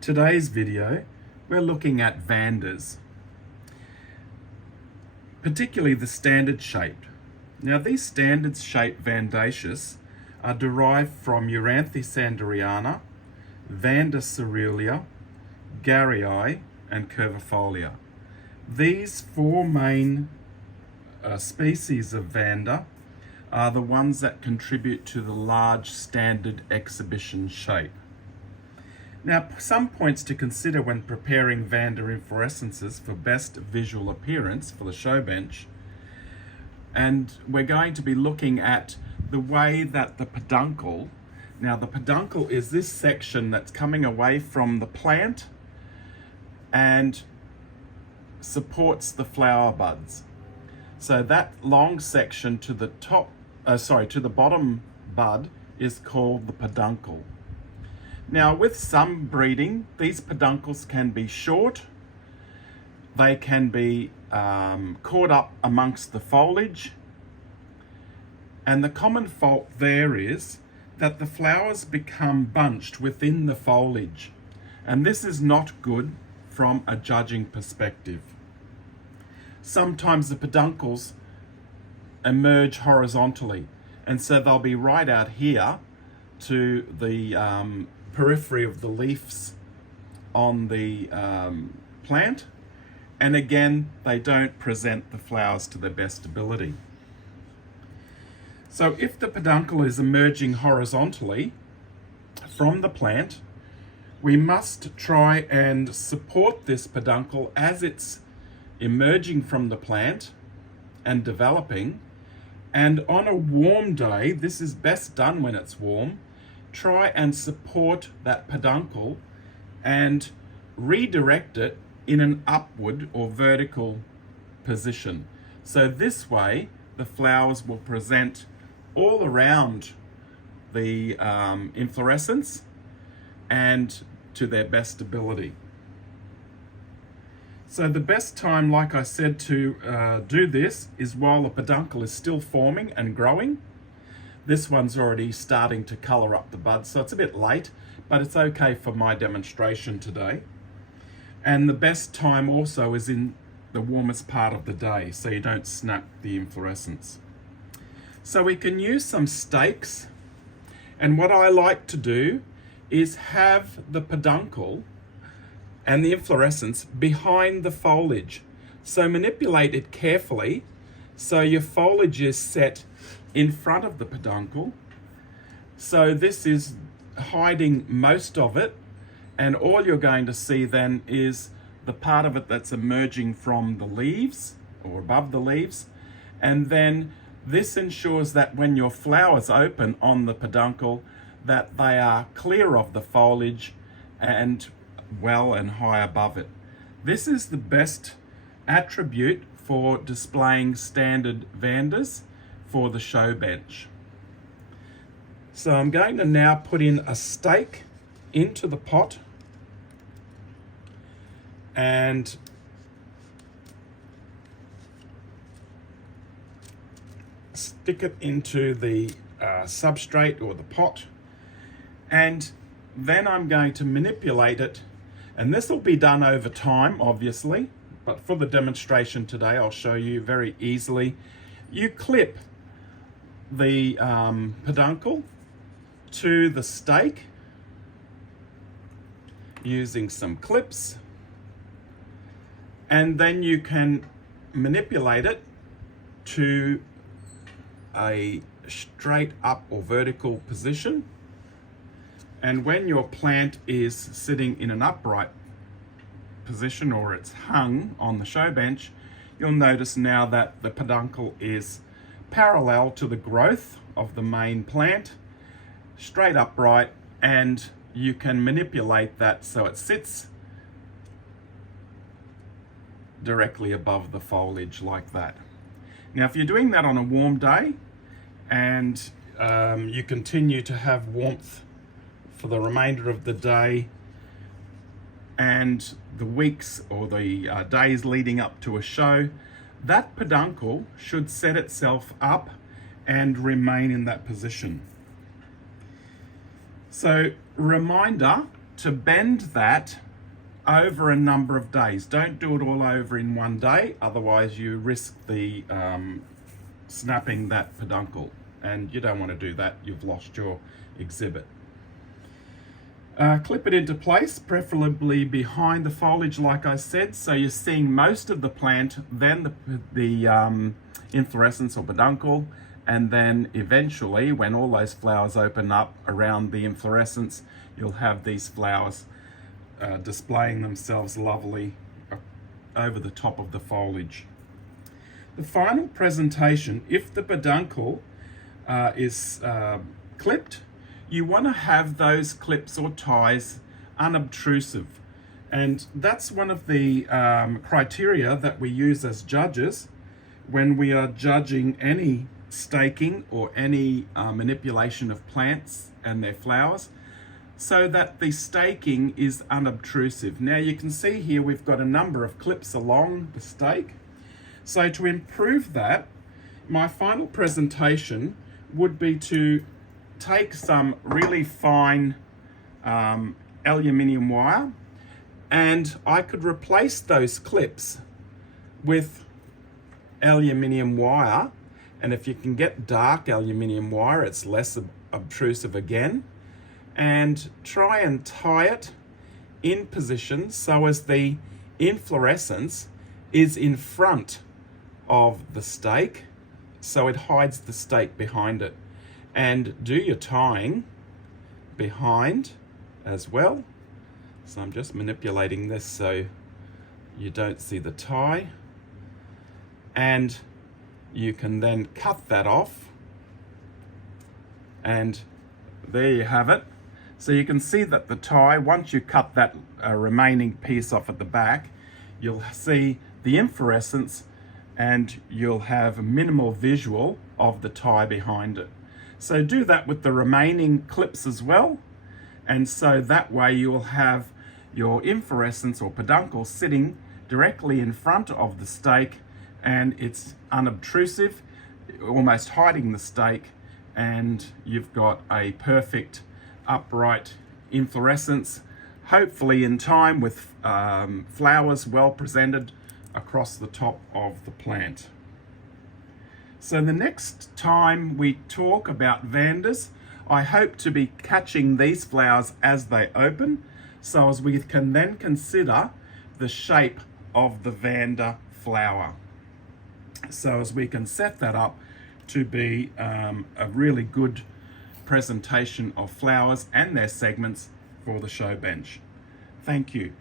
Today's video, we're looking at Vandas, particularly the standard shaped. Now these standard shaped Vandaceous are derived from Euranthi sanderiana, Vanda cerulean, Garryi and curvifolia. These four main species of Vanda are the ones that contribute to the large standard exhibition shape. Now, some points to consider when preparing Vanda inflorescences for best visual appearance for the show bench. And we're going to be looking at the way that the peduncle, now the peduncle is this section that's coming away from the plant and supports the flower buds. So that long section to the to the bottom bud is called the peduncle. Now with some breeding, these peduncles can be short, they can be caught up amongst the foliage, and the common fault there is that the flowers become bunched within the foliage, and this is not good from a judging perspective. Sometimes the peduncles emerge horizontally, and so they'll be right out here to the periphery of the leaves on the plant, and again they don't present the flowers to their best ability. So if the peduncle is emerging horizontally from the plant, we must try and support this peduncle as it's emerging from the plant and developing. And on a warm day, this is best done when it's warm, try and support that peduncle and redirect it in an upward or vertical position. So this way the flowers will present all around the inflorescence and to their best ability. So the best time, like I said, to do this is while the peduncle is still forming and growing. This one's already starting to colour up the buds, so it's a bit late, but it's okay for my demonstration today. And the best time also is in the warmest part of the day, so you don't snap the inflorescence. So we can use some stakes, and what I like to do is have the peduncle and the inflorescence behind the foliage. So manipulate it carefully so your foliage is set in front of the peduncle. So this is hiding most of it, and all you're going to see then is the part of it that's emerging from the leaves or above the leaves. And then this ensures that when your flowers open on the peduncle, that they are clear of the foliage and well and high above it. This is the best attribute for displaying standard Vandas for the show bench. So I'm going to now put in a stake into the pot and stick it into the substrate or the pot, and then I'm going to manipulate it, and this will be done over time obviously, but for the demonstration today I'll show you very easily. You clip the peduncle to the stake using some clips, and then you can manipulate it to a straight up or vertical position. And when your plant is sitting in an upright position or it's hung on the show bench, you'll notice now that the peduncle is parallel to the growth of the main plant, straight upright, and you can manipulate that so it sits directly above the foliage like that. Now if you're doing that on a warm day and you continue to have warmth for the remainder of the day and the weeks or the days leading up to a show, that peduncle should set itself up and remain in that position. So reminder to bend that over a number of days. Don't do it all over in one day, otherwise you risk the snapping that peduncle, and you don't want to do that. You've lost your exhibit. Clip it into place, preferably behind the foliage like I said, so you're seeing most of the plant, then the inflorescence or peduncle, and then eventually when all those flowers open up around the inflorescence, you'll have these flowers displaying themselves lovely over the top of the foliage. The final presentation, if the peduncle is clipped, you want to have those clips or ties unobtrusive. And that's one of the criteria that we use as judges when we are judging any staking or any manipulation of plants and their flowers, so that the staking is unobtrusive. Now you can see here we've got a number of clips along the stake. So to improve that, my final presentation would be to take some really fine aluminium wire, and I could replace those clips with aluminium wire, and if you can get dark aluminium wire, it's less obtrusive again, and try and tie it in position so as the inflorescence is in front of the stake, so it hides the stake behind it. And do your tying behind as well. So I'm just manipulating this so you don't see the tie. And you can then cut that off. And there you have it. So you can see that the tie, once you cut that remaining piece off at the back, you'll see the inflorescence and you'll have a minimal visual of the tie behind it. So do that with the remaining clips as well. And so that way you will have your inflorescence or peduncle sitting directly in front of the stake, and it's unobtrusive, almost hiding the stake, and you've got a perfect upright inflorescence, hopefully in time with flowers well presented across the top of the plant. So the next time we talk about Vandas, I hope to be catching these flowers as they open, so as we can then consider the shape of the Vanda flower. So as we can set that up to be a really good presentation of flowers and their segments for the show bench. Thank you.